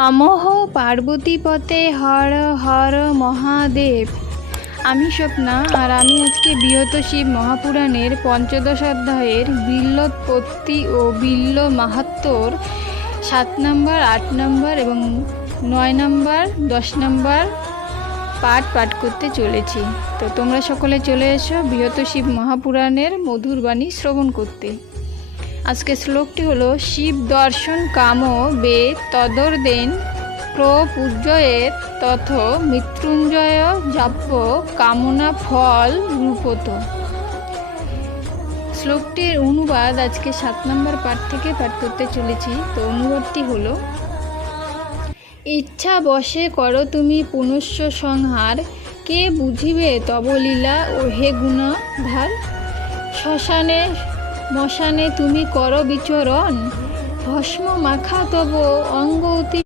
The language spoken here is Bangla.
নমঃ পার্বতীপতে হর হর মহাদেব। আমি স্বপ্না, আর আমি আজকে বৃহৎ শিব মহাপুরাণের পঞ্চদশ অধ্যায়ের বিল্লোৎপত্তি ও বিল্ল মাহাত্ম্যর 7 নম্বর, 8 নম্বর এবং 9 নম্বর, 10 নম্বর পাঠ করতে চলেছি। তো তোমরা সকলে চলে এসো বৃহৎ শিব মহাপুরাণের মধুর বাণী শ্রবণ করতে। আজকে শ্লোকটি হলো, শিব দর্শন কাম বে তদর্দেন প্রপূজ্যয়েত তথ মৃত্যুঞ্জয় জাপ্য কামনা ফল রূপত। শ্লোকটির অনুবাদ আজকে 7 নম্বর পাঠ থেকে পাঠ করতে চলেছি। তো অনুবাদটি হলো, ইচ্ছা বশে করো তুমি পুনশ্চ সংহার, কে বুঝিবে তব লীলা ও হে গুণাধার। শ্মশানে মশানে তুমি করো বিচরণ, ভস্ম মাখা তব অঙ্গ অতি